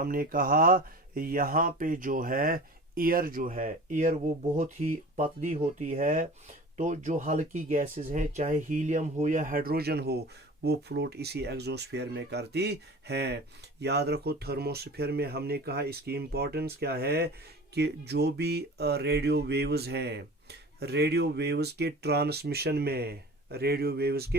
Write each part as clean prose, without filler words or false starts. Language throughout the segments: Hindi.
हमने कहा यहाँ पे जो है एयर वो बहुत ही पतली होती है, तो जो हल्की गैसेस हैं चाहे हीलियम हो या हाइड्रोजन हो वो फ्लोट इसी एग्जोस्फीयर में करती हैं। याद रखो थर्मोस्फीयर में हमने कहा इसकी इम्पोर्टेंस क्या है कि जो भी रेडियो वेव्स हैं, रेडियो वेव्स के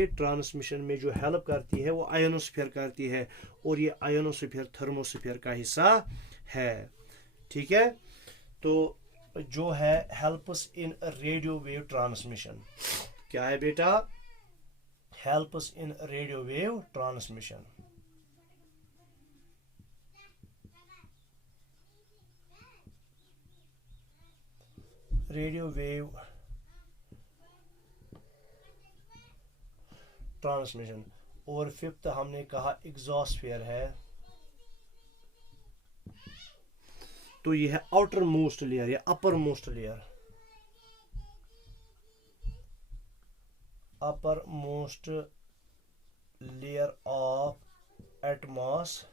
ट्रांसमिशन में जो हेल्प करती है वो आयोनोस्फीयर करती है, और ये आयोनोस्फीयर थर्मोस्फीयर का हिस्सा है। ठीक है, तो जो है helps in radio wave transmission, क्या है बेटा? Helps in radio wave transmission. Radio wave transmission. और फिफ्थ हमने कहा एग्जॉस्फीयर है, तो ये है आउटर मोस्ट लेयर या upper most layer, upper most layer of atmosphere.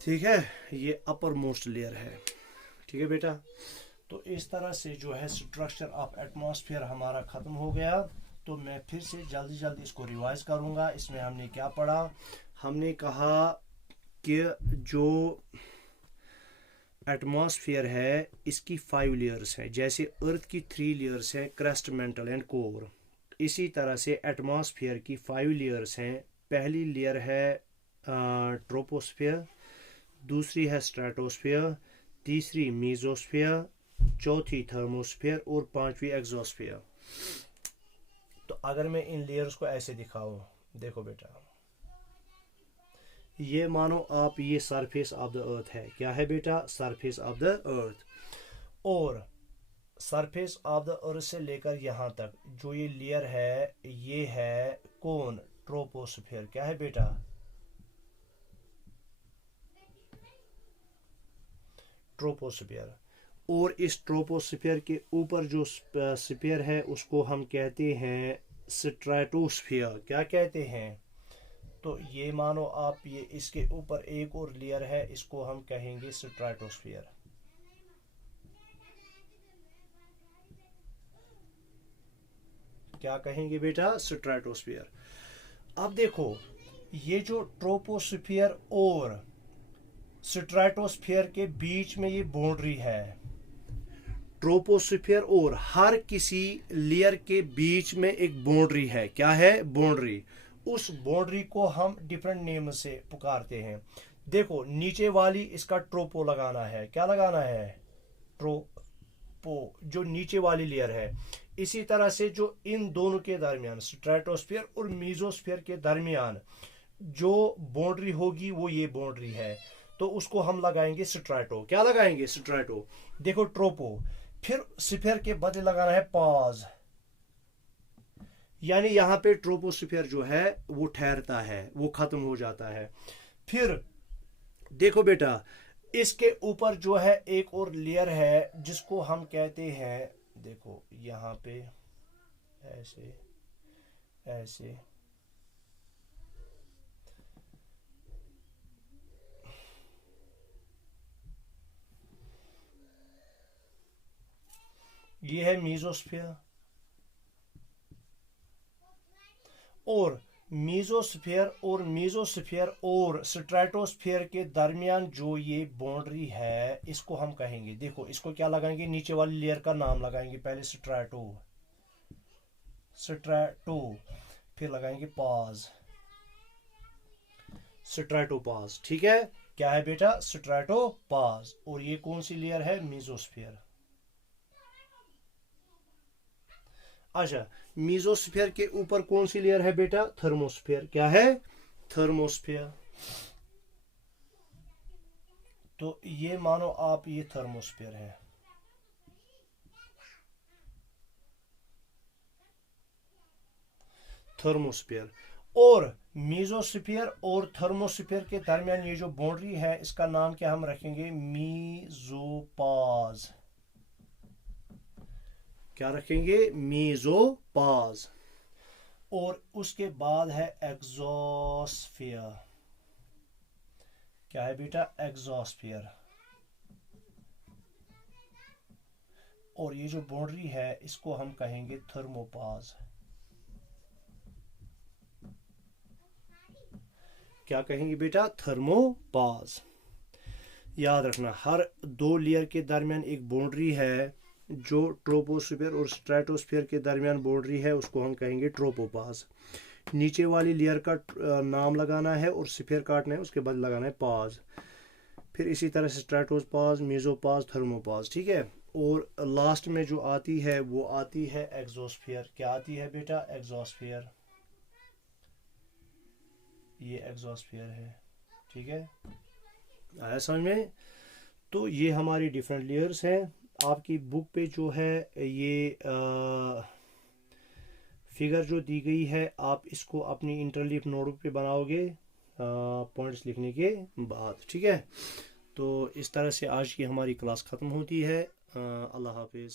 ठीक है, ये अपर मोस्ट लेयर है। ठीक है बेटा, तो इस तरह से जो है स्ट्रक्चर ऑफ एटमॉस्फेयर हमारा ख़त्म हो गया। तो मैं फिर से जल्दी जल्दी इसको रिवाइज करूँगा। इसमें हमने क्या पढ़ा? हमने कहा कि जो एटमॉस्फेयर है इसकी 5 लेयर्स हैं, जैसे अर्थ की 3 लेयर्स हैं, क्रस्ट, मेंटल एंड कोर। इसी तरह से एटमॉस्फेयर की 5 लेयर्स हैं। पहली लेयर है ट्रोपोस्फेयर, दूसरी है स्ट्रेटोस्फेयर, तीसरी मीजोस्फेयर, चौथी थर्मोस्फेयर और पांचवी एग्जोस्फेयर। तो अगर मैं इन लेयर्स को ऐसे दिखाऊं, देखो बेटा, ये मानो आप ये सरफेस ऑफ द अर्थ है। क्या है बेटा? Surface of the earth. और सरफेस ऑफ द अर्थ से लेकर यहाँ तक जो ये लेयर है ये है कौन? ट्रोपोस्फेयर। क्या है बेटा? ट्रोपोस्फेयर। और इस ट्रोपोस्फेयर के ऊपर जो स्फीयर है उसको हम कहते हैं स्ट्रेटोस्फियर। क्या कहते हैं? तो ये मानो आप ये इसके ऊपर एक और लेयर है, इसको हम कहेंगे स्ट्रेटोस्फियर। क्या कहेंगे बेटा? स्ट्रेटोस्फियर। अब देखो, ये जो ट्रोपोस्फियर और स्ट्रेटोस्फियर के बीच में ये बाउंड्री है, ट्रोपोस्फियर और हर किसी लेयर के बीच में एक बाउंड्री है। क्या है? बाउंड्री। उस बाउंड्री को हम डिफरेंट नेम से पुकारते हैं। देखो, नीचे वाली इसका ट्रोपो लगाना है। क्या लगाना है? ट्रोपो, जो नीचे वाली लेयर है। इसी तरह से जो इन दोनों के दरमियान, स्ट्रेटोस्फियर और मीजोस्फियर के दरमियान जो बाउंड्री होगी वो ये बाउंड्री है, तो उसको हम लगाएंगे स्ट्रेटो। क्या लगाएंगे? स्ट्रेटो। देखो, ट्रोपो, फिर स्फीयर के बदले लगाना है पाज, यानी यहां पे ट्रोपोस्फियर जो है वो ठहरता है, वो खत्म हो जाता है। फिर देखो बेटा, इसके ऊपर जो है एक और लेयर है जिसको हम कहते हैं, देखो यहां पे ऐसे ऐसे, ये है मीजोस्फियर। और मीजोस्फियर और स्ट्रेटोस्फियर के दरमियान जो ये बाउंड्री है इसको हम कहेंगे, देखो इसको क्या लगाएंगे? नीचे वाली लेयर का नाम लगाएंगे पहले, स्ट्रेटो, फिर लगाएंगे पाज, स्ट्रेटोपाज। ठीक है, क्या है बेटा? स्ट्रेटोपाज। और ये कौन सी लेयर है? मीजोस्फियर। अच्छा, मीजोस्फीयर के ऊपर कौन सी लेयर है बेटा? थर्मोस्फीयर। क्या है? थर्मोस्फीयर। तो ये मानो आप ये थर्मोस्फीयर है। थर्मोस्फीयर और मीजोस्फीयर और थर्मोस्फीयर के दरमियान ये जो बाउंड्री है इसका नाम क्या हम रखेंगे? मीजोपाज। क्या रखेंगे? मीजोपाज। और उसके बाद है एग्जोस्फीयर। क्या है बेटा? एग्जोस्फीयर। और ये जो बाउंड्री है इसको हम कहेंगे थर्मोपाज। क्या कहेंगे बेटा? थर्मोपाज। याद रखना, हर दो लेयर के दरमियान एक बाउंड्री है। जो ट्रोपोस्फीयर और स्ट्रेटोस्फीयर के दरमियान बाउंड्री है उसको हम कहेंगे ट्रोपोपाज। नीचे वाली लेयर का नाम लगाना है और स्फीयर काटना है, उसके बाद लगाना है पाज। फिर इसी तरह से स्ट्रेटोपाज, मेसोपाज, थर्मोपाज। ठीक है। और लास्ट में जो आती है वो आती है एग्जोस्फीयर। क्या आती है बेटा? एग्जोस्फीयर। ये एग्जोस्फीयर है। ठीक है, आया समझ में? तो ये हमारी डिफरेंट लेयर्स हैं। आपकी बुक पे जो है ये फिगर जो दी गई है, आप इसको अपनी इंटरलीफ नोटबुक पे बनाओगे पॉइंट्स लिखने के बाद। ठीक है, तो इस तरह से आज की हमारी क्लास ख़त्म होती है। अल्लाह हाफिज़।